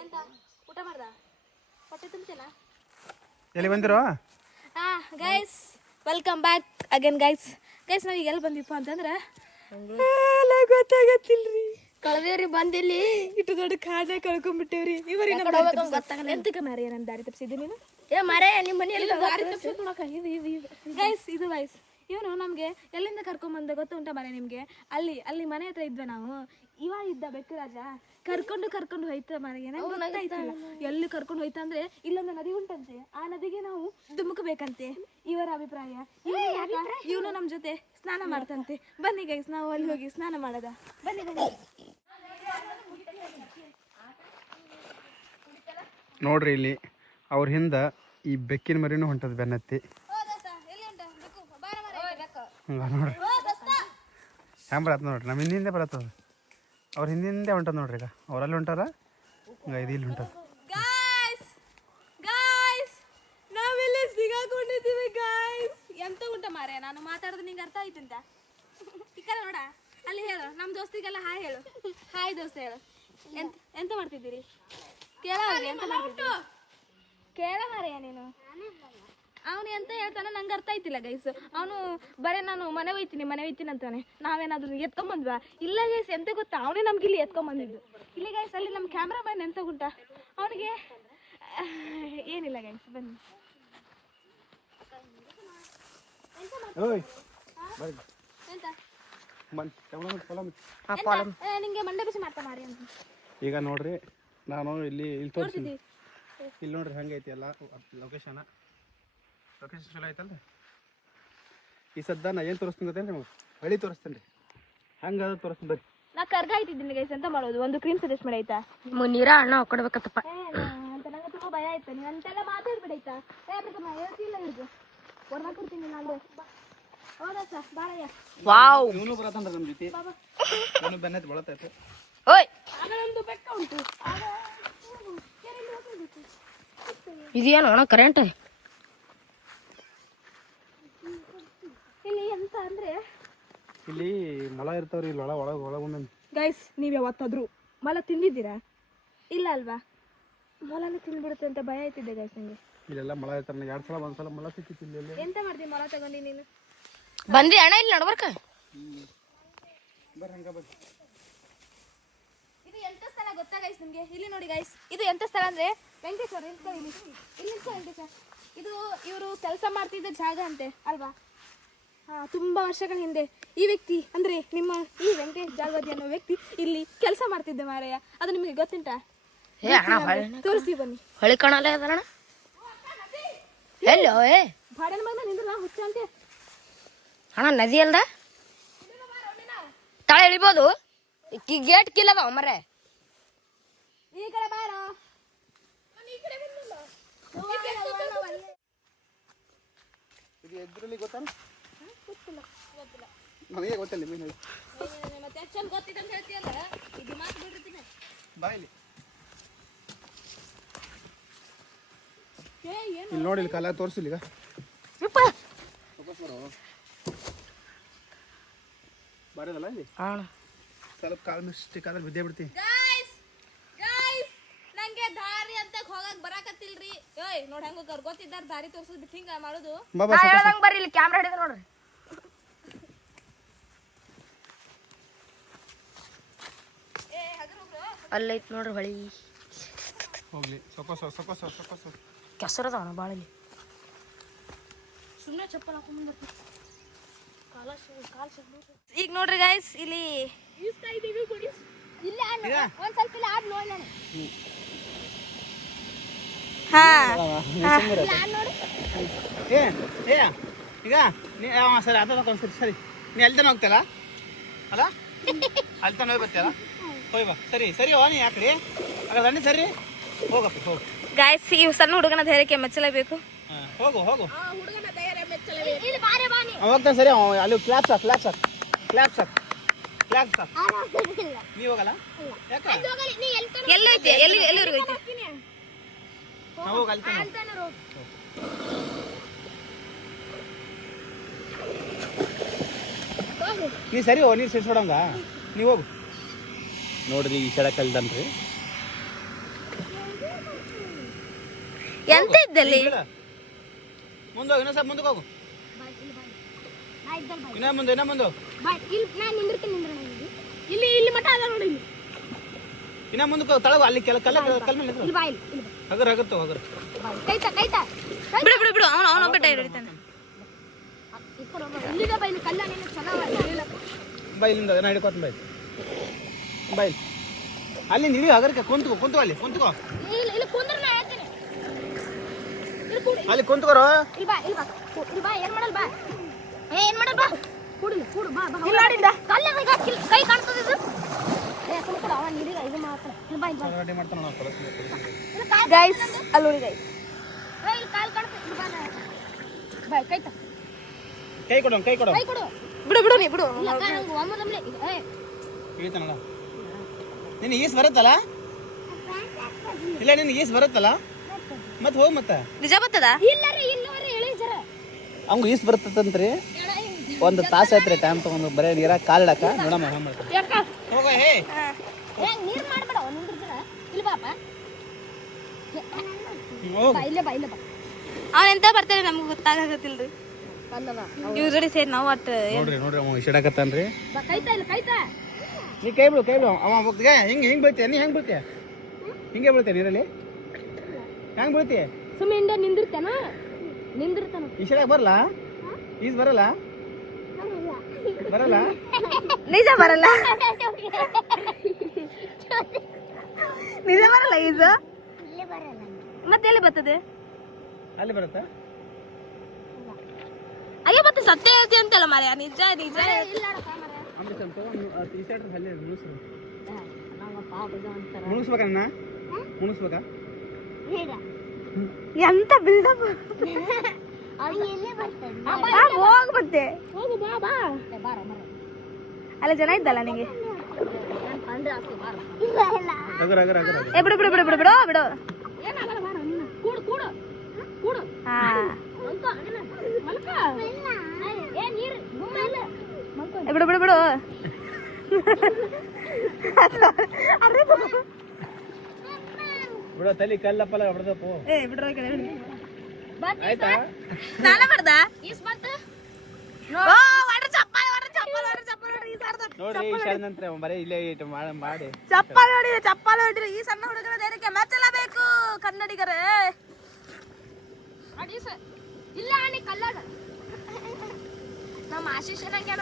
ಎಂತ ಊಟ ಮಾಡ್ದ ಹೊಟ್ಟೆ ತುಂಬ್ತಿಲ್ಲ ಎಲ್ಲಿ ಬಂದಿರೋ guys welcome back again guys ನಾವು ಈಗ ಎಲ್ಲಿ ಬಂದಿಪ್ಪ ಅಂತಂದ್ರೆ ಗೊತ್ತಾಗತ್ತಿಲ್ರಿ ಕಳೆದೇವ್ರಿ ಬಂದಿಲ್ಲಿ ಇಟ್ಟು ದೊಡ್ಡ ಕಾಡ ಕಳ್ಕೊಂಡ್ಬಿಟ್ಟೇವ್ರಿ ಇವರಿ ಎಂತಕ್ಕೆ ಮಾರಿ ನಾನು ದಾರಿ ತಪ್ಪಿಸಿದ್ದೆ ನೀನು ಏ ಮರೆ ನಿಮ್ಮ ಮನೆಯಲ್ಲಿ ಗೈಸ್ ಇದು ಗೈಸ್ ಇವನು ನಮಗೆ ಎಲ್ಲಿಂದ ಕರ್ಕೊಂಬಂದ ಗೊತ್ತುಂಟ ಮರೆ ನಿಮಗೆ ಅಲ್ಲಿ ಮನೆ ಹತ್ರ ಇದ್ವಿ ನಾವು ಇವ ಇದ್ದ ಬೆಕ್ಕು ರಾಜ ಕರ್ಕೊಂಡು ಹೋಯ್ತ ಮನೆಗೆ ನಂಗೆ ಗೊತ್ತಾಯ್ತಲ್ಲ ಎಲ್ಲಿ ಕರ್ಕೊಂಡು ಹೋಯ್ತ ಅಂದ್ರೆ ಇಲ್ಲೊಂದು ನದಿ ಉಂಟಂತೆ ಆ ನದಿಗೆ ನಾವು ಧುಮುಕಬೇಕಂತೆ ಇವರ ಅಭಿಪ್ರಾಯ ಇವನು ನಮ್ಮ ಜೊತೆ ಸ್ನಾನ ಮಾಡ್ತಂತೆ ಬನ್ನಿ ಗೈಸ್ ನಾವು ಅಲ್ಲಿ ಹೋಗಿ ಸ್ನಾನ ಮಾಡೋದ ಬನ್ನಿ ಬನ್ನಿ ನೋಡ್ರಿ ಇಲ್ಲಿ ಅವ್ರ ಹಿಂದ ಈ ಬೆಕ್ಕಿನ ಮರಿನೂ ಹೊಂಟದ ಬೆನ್ನತ್ತಿ ನೋಡ್ರಿ ಹ್ಯಾಂಗ ಬರತ್ತ ನೋಡ್ರಿ ನಮ್ಮ ಹಿಂದೆ ಬರತ್ತದ ಅವ್ರ ಹಿಂದೆ ಹೊಂಟದ ನೋಡ್ರಿ ಈಗ ಅವ್ರಲ್ಲಿ ಹೊಂಟಾರ ಇದು ಇಲ್ಲಿ ಹೊಂಟದ ನಾವೆಲ್ಲಿ ಸಿಗಾಕೊಂಡಿದ್ದೀವಿ ಗಾಯ್ಸ್ ಎಂತ ಉಂಟ ಮಾರೆ ನಾನು ಮಾತಾಡೋದು ನಿಂಗೆ ಅರ್ಥ ಆಯ್ತಂತ ಈ ಕಡೆ ನೋಡ ಅಲ್ಲಿ ಹೇಳು ನಮ್ಮ ದೋಸ್ತಿಗೆಲ್ಲ ಹಾಯ್ ಹೇಳು ಹಾಯ್ ದೋಸ್ತ ಹೇಳು ಎಂತ ಮಾಡ್ತಿದ್ದೀರಿ ಕೇಳ ಎಂತ ಮಾಡ್ತಿದ್ದೀರಿ ಕೇಳ ಮಾರೆಯ ನೀನು ಅವನು ಎಂತ ಹೇಳ್ತಾನೆ ನಂಗೆ ಅರ್ಥ ಆಯ್ತಿಲ್ಲ ಗೈಸ್ ಅವನು ಬರೇ ನಾನು ಮನೆ ಒಯ್ತೀನಿ ಅಂತಾನೆ ನಾವೇನಾದ್ರೂ ಎತ್ಕೊಂಬಂದ್ವಾ ಇಲ್ಲ ಗೈಸ್ ಎಂತ ಗೊತ್ತಾ ಅವನೇ ನಮ್ಗೆ ಇಲ್ಲಿ ಎತ್ಕೊಂಬಂದಿದ್ದು ಇಲ್ಲಿ ಗೈಸ್ ಅಲ್ಲಿ ನಮ್ಮ ಕ್ಯಾಮ್ರಾಮನ್ ಎಂತ ಗುಂಟ ಅವನಿಗೆ ಏನಿಲ್ಲ ಗೈಸ್ ಬನ್ನಿ ನಿಂಗೆ ಮಂಡೆ ಬಿಸಿ ಮಾಡ್ತಾ ಮಾರಿ ಅಂತ ಈಗ ನೋಡ್ರಿ ನಾನು ಇಲ್ಲಿ ತೋರಿಸ್ತೀನಿ ಇಲ್ಲಿ ನೋಡ್ರಿ ಹಂಗೈತಿ ಎಲ್ಲ ಲೊಕೇಶನ್ ಚಲೋ ಐತಲ್ರಿ ಈ ಸದ್ದ ನಾ ಏನು ತೋರಿಸ್ತೀನಿ ಗೊತ್ತೇನ್ರಿ ನಿಮಗೆ ಹಳ್ಳಿ ತೋರಿಸ್ತೇನೆ ರೀ ಹಂಗೆ ತೋರಿಸ್ತೀನಿ ಬರ್ರಿ ನಾ ಕರ್ಗಾಯ್ತಿದ್ದೀನಿ ಗೈಸ್ ಎಂತ ಮಾಡೋದು ಒಂದು ಕ್ರೀಮ್ ಸಜೆಸ್ಟ್ ಮಾಡಿ ಆಯ್ತಾ ನೀರ ಅಣ್ಣ ಕೊಡ್ಬೇಕತ್ತಪ್ಪ ಅಂತ ನಂಗೆ ತುಂಬ ಭಯ ಆಯ್ತು ನೀವು ಅಂತೆಲ್ಲ ಮಾತಾಡ್ಬಿಡಾಯ್ತಾ ಹೇಳ್ತಿಲ್ಲ ಇವ್ರಿಗೆ ಹೊರ ಕೊಡ್ತೀನಿ ನಾನು ಹೌದಾ ಸರ್ ಬಾಳಯ್ಯ ವಾವ್ ಇವನು ಬರತ್ತಂದ್ರೆ ನಮ್ಮ ಜೊತೆ ಇವನು ಬೆನ್ನೈತಿ ಬಳತೈತೆ ಓಯ್ ಆಗ ನಮ್ದು ಬೆಕ್ಕ ಉಂಟು ಆಗ ಇದೇನು ಅಣ್ಣ ಕರೆಂಟ್ ಇಲ್ಲಿ ಎಂತ ಅಂದ್ರೆ ಇಲ್ಲಿ ಮೊಲ ಇರ್ತಾವ್ರಿ ಇಲ್ಲಿ ಒಳಗೊಂದು ಗೈಸ್ ನೀವು ಯಾವತ್ತಾದ್ರೂ ಮೊಲ ತಿಂದಿದ್ದೀರಾ ಇಲ್ಲ ಅಲ್ವಾ ಮೊಲನೇ ತಿಂದ್ಬಿಡುತ್ತೆ ಅಂತ ಭಯ ಆಯ್ತಿದ್ದೆ ಗೈಸ್ ನಂಗೆ ಇಲ್ಲೆಲ್ಲ ಮೊಲ ಇರ್ತಾರೆ 2 ಸಲ 1 ಸಲ ಮೊಲ ಸಿಕ್ಕಿತ್ತು ಇಲ್ಲಿ ಎಂತ ಮಾಡ್ತೀನಿ ಮೊಲ ತಗೊಂಡಿ ನೀನು ಬಂದಿ ಅಣ್ಣ ಇಲ್ಲಿ ನಡ್ಬರ್ಕ ಬರ್ರಿ ಹಂಗ ಬರ್ರಿ ಇದು ಎಂತ ಸ್ಥಳ ಗೊತ್ತಾ ಗೈಸ್ ನಿಮ್ಗೆ ಇಲ್ಲಿ ನೋಡಿ ಗೈಸ್ ಇದು ಎಂತ ಸ್ಥಳ ಅಂದ್ರೆ ವೆಂಕಟೇಶ್ವರ ಇಲ್ಲಿ ವೆಂಕಟೇಶ್ವರ ಇದು ಇವರು ಕೆಲಸ ಮಾಡ್ತಿದ್ದ ಜಾಗ ಅಂತೆ ಅಲ್ವಾ ತುಂಬಾ ವರ್ಷಗಳ ಹಿಂದೆ ಈ ವ್ಯಕ್ತಿ ಅಂದ್ರೆ ನಿಮ್ಮ ಈ ವೆಂಕಟೇಶ್ ಜಾಗವತಿ ಅನ್ನೋ ವ್ಯಕ್ತಿ ಇಲ್ಲಿ ಕೆಲಸ ಮಾಡ್ತಿದ್ದೆ ಮಾರಾಯ ಅದು ನಿಮಗೆ ಗೊತ್ತುಂಟಾ ತೋರಿಸಿ ಬನ್ನಿ ಹೊಳಿ ಕಾಣಲ್ಲ ಅದಣ್ಣ ಎಲ್ಲೋ ಏ ಬಾಡನ ಮಗನ ನಿಂದ್ರಲ್ಲ ಹುಚ್ಚ ಅಂತೆ ಅಣ್ಣ ನದಿ ಅಲ್ದ ತಳ ಇಳಿಬೋದು ಗೇಟ್ ಕಿಲ್ಲದ ಮರೆ ಈ ಕಡೆ ಬಾರೋ ಇದು ಎದ್ರಲ್ಲಿ ಗೊತ್ತಾ ನನಗೆ ಗೊತ್ತಿಲ್ಲ ಮೀನು ಮತ್ತೆ ಚಂದ ಗೊತ್ತಿದೆ ಅಂತ ಹೇಳ್ತೀಯಲ್ಲ ಇದು ಮಾತು ಬಿಡ್ತೀನಿ ಬಾಯಿಲಿ ಇಲ್ಲಿ ನೋಡಿ ಇಲ್ಲಿ ಕಾಲ ತೋರಿಸಿಲ್ಲ ಈಗ ಬರೋದಲ್ಲ ಇಲ್ಲಿ ಸ್ವಲ್ಪ ಕಾಲು ಮಿಸ್ಟೇಕ್ ಆದ್ರೆ ಬಿದ್ದೇ ಬಿಡ್ತಿ ಗೈಸ್ ನಂಗೆ ದಾರಿ ಅಂತ ಹೋಗಕ್ ಬರಾಕತ್ತಿಲ್ರಿ ಏಯ್ ನೋಡಿ ಹೆಂಗ ಅವ್ರು ಗೊತ್ತಿದ್ದಾರ ದಾರಿ ತೋರ್ಸೋದು ಬಿಟ್ಟು ಹಿಂಗ ಮಾಡೋದು ಹೇಳ್ದಂಗ್ ಬರ್ರಿ ಇಲ್ಲಿ ಕ್ಯಾಮ್ರಾ ಹಿಡಿದ್ರೆ ನೋಡ್ರಿ ಅಲ್ಲೈತ್ ನೋಡ್ರಿ ಹೊಳಿ ಹೋಗ್ಲಿ ಸೊಕೊಸೋ ಕೆಸರದ ಅಣ್ಣ ಭಾಳ ಇಲ್ಲಿ ಸುಮ್ಮನೆ ಚಪ್ಪಲ್ ಹಾಕೊಂಡ್ ಈಗ ನೋಡ್ರಿ ಗೈಸ್ ಇಲ್ಲಿ ಒಂದ್ ಸ್ವಲ್ಪ ಇಲ್ಲ ಆಡ್ ನೋಡಿ ನಾನು ಈಗ ಸರಿ ಅದ ಸರಿ ನೀ ಅಲ್ಲಿ ತಾನೆ ಹೋಗ್ತಲ್ಲ ಅಲ್ಲ ಅಲ್ಲಿ ತಾನೆ ಹೋಗಿ ಬರ್ತೀಯಲ್ಲ ಹೋಯ್ ಬಾ ಸರಿ ನೀ ಯಾಕ್ರಿ ಆಗ ದಂಡಿ ಸರಿ ಹೋಗಪ್ಪ ಹೋಗು ಗೈಸ್ ಈ ಸಣ್ಣ ಹುಡುಗನ ಧೈರ್ಯಕ್ಕೆ ಮೆಚ್ಚಲೇಬೇಕು ಹೋಗು ಹುಡುಗನ ಧೈರ್ಯ ಮೆಚ್ಚಲೇಬೇಕು ಹೋಗ್ತಾನೆ ಸರಿ ಅಲ್ಲಿ ಕ್ಲಾಪ್ಸ್ ಹಾಕ್ ನೀ ಹೋಗಲ್ಲ ಯಾಕ ಎಲ್ಲೈತೆ ಎಲ್ಲಿವರೆಗೂ ಐತೆ ಹೋಗಿ ಅಲ್ಲಿ ತಾನೆ ನೀ ಸರಿ ನೀರು ಸಿಡ್ಸೋಡಂಗ ನೀವು ಹೋಗು ನೋಡ್ರಿ ಈ ಸಡಕ್ ಅಲ್ದನ್ರಿ ಎಂತ ಇದ್ದಲ್ಲಿ ಮುಂದೆ ಹೋಗಿ ಇನ್ನೊಂದು ಸ್ವಲ್ಪ ಮುಂದಕ್ಕೆ ಹೋಗು ಇನ್ನ ಮುಂದೆ ಹೋಗು ಇಲ್ಲಿ ಇಲ್ಲಿ ಮಠ ಅದ ನೋಡಿ ಇನ್ನ ಮುಂದಕ್ಕೆ ಹೋಗು ತಳಗು ಅಲ್ಲಿ ಕಲ್ಲ ಮೇಲೆ ಇಲ್ಲಿ ಬಾ ಇಲ್ಲಿ ಹಗರ್ ತಗೋ ಹಗರ್ ಕೈತಾ ಬಿಡು ಬಿಡು ಬಿಡು ಅವನು ಒಬ್ಬ ಟೈರ್ ಹಿಡಿತಾನೆ ಇಲ್ಲಿದೆ ಬಾ ಇಲ್ಲಿ ಕಲ್ಲ ನೀನು ಚೆನ್ನಾಗಿ ಬಾ ಇಲ್ಲಿಂದ ನಾ ಹಿಡ್ಕೋತ ಬಾ ಇಲ್ಲಿ ಅಲ್ಲಿ ನಿಡಿ ಹಗರ್ಕೆ ಕುಂತ್ಕೋ ಅಲ್ಲಿ ಕುಂತ್ಕೋ ಇಲ್ಲಿ ಕುಂದ್ರ ನಾ ಹೇಳ್ತೀನಿ ಅಲ್ಲಿ ಕುಂತ್ಕೋರೋ ಇಲ್ಲಿ ಬಾ ಏನ್ ಮಾಡಲ್ ಬಾ ಏನ್ ಮಾಡಲ್ ಬಾ ಕೂಡು ಬಾ ಇಲ್ಲ ಆಡಿಂದ ಕಲ್ಲ ಕೈ ಕಾಣ್ತದ ಇದು ಸುಮ್ಕೂಡ ಅವ ನಿಡಿಗ ಇದು ಮಾಡ್ತಾನೆ ಇಲ್ಲಿ ಬಾ ರೆಡಿ ಮಾಡ್ತಾನ ನಾವು ಗೈಸ್ ಅಲ್ಲಿ ನೋಡಿ ಗೈಸ್ ಇಲ್ಲಿ ಕಾಲ್ ಕಾಣ್ತದೆ ಬಾ ಕೈತಾ ಕೈ ಕೊಡು ಬಿಡು ನೀ ಬಿಡು ಇಲ್ಲ ಹಂಗ ಒಮ್ಮೆ ಇಳಿತಾನಲ್ಲ ನಿನ್ನ ಈಸ್ ಬರುತ್ತಲ್ಲ ಇಲ್ಲ ನಿನ್ನ ಈಸ್ ಬರುತ್ತಲ್ಲ ಮತ್ತೆ ಹೋಗ್ ಮತ್ತೆ ನಿಜ ಬರ್ತದ ಇಲ್ಲರಿ ಇಲ್ಲವರಿ ಹೇಳಿ ಜರ ಅವಂಗ ಈಸ್ ಬರ್ತದಂತ್ರಿ ಒಂದು ತಾಸು ಆಯ್ತ್ರಿ ಟೈಮ್ ತಗೊಂಡು ಬರೇ ನೀರಾಗ ಕಾಲಿಡಕ ನೋಡಮ್ಮ ಹೆಂಗ್ ಮಾಡ್ತಾರೆ ಯಾಕ ಹೋಗ ಹೇ ನೀರ್ ಮಾಡ್ಬೇಡ ನಿಂದ್ರ ಜರ ಇಲ್ಲಿ ಬಾಪ ಹೋಗ್ ಬಾ ಇಲ್ಲೇ ಬಾ ಅವನ ಎಂತ ಬರ್ತಾರೆ ನಮ್ಗೆ ಗೊತ್ತಾಗತ್ತಿಲ್ರಿ ಅಲ್ಲದ ಇವ್ರ ಜೋಡಿ ಸೇರಿ ನಾವು ಒಟ್ಟು ನೋಡ್ರಿ ಅವ ಇಷ್ಟಡಕತ್ತಾನ್ರಿ ಬಾ ಕೈತಾ ನೀ ಕೈ ಬಿಡು ಅವ ಹೋಗ್ತಿಗೆ ಹಿಂಗೆ ಬೀಳ್ತೀಯ ನೀ ಹೆಂಗೆ ಬೀಳ್ತೀಯ ಹಿಂಗೆ ಬೀಳ್ತೀಯ ನೀರಲ್ಲಿ ಹೆಂಗೆ ಬೀಳ್ತೀಯ ಸುಮ್ಮನೆ ಇಂದ ನಿಂದಿರ್ತಾನ ಇಷ್ಟಡಕ್ ಬರಲ್ಲ ಈಸ್ ಬರಲ್ಲ ನಿಜ ಬರಲ್ಲ ಈಜು ಮತ್ತೆ ಎಲ್ಲಿ ಬರ್ತದೆ ಅಲ್ಲಿ ಬರುತ್ತಾ ಅಯ್ಯ ಮತ್ತೆ ಸತ್ಯ ಹೇಳ್ತಿ ಅಂತಲ್ಲ ಮಾರ್ಯ ನಿಜ ಮುಣಿಸ್ಬೇಕಣ್ಣ ಮುಣಿಸ್ಬೇಕಾ ಎಂತ ಬಿಲ್ಡಪ್ ಹೋಗ್ ಮತ್ತೆ ಅಲ್ಲ ಜನ ಇದ್ದಲ್ಲ ನಿಂಗೆ ಏ ಬಿಡು ಹಾ ಬಿಡು ಬಿಡ ತಲೆ ಕಲ್ಲಪ್ಪಲ್ಲ ಹೊಡೆದಪ್ಪು ಏ ಬಿಡ್ರ ಆಯ್ತಾ ಸ್ನಾನ ಮಾಡ್ದ ನೋಡ್ರಿ ಈ ಶಾಲೆ ನಂತರ ಬರೀ ಇಲ್ಲೇ ಮಾಡಿ ಚಪ್ಪಲ್ ಹೊಡಿರಿ ಈ ಸಣ್ಣ ಹುಡುಗರ ಧೈರ್ಯಕ್ಕೆ ಮೆಚ್ಚಲೇಬೇಕು ಕನ್ನಡಿಗರೇ ಇಲ್ಲ ಕಲ್ಲಾಗ ನಮ್ಮ ಆಶೀಶ್ ನಂಗೆ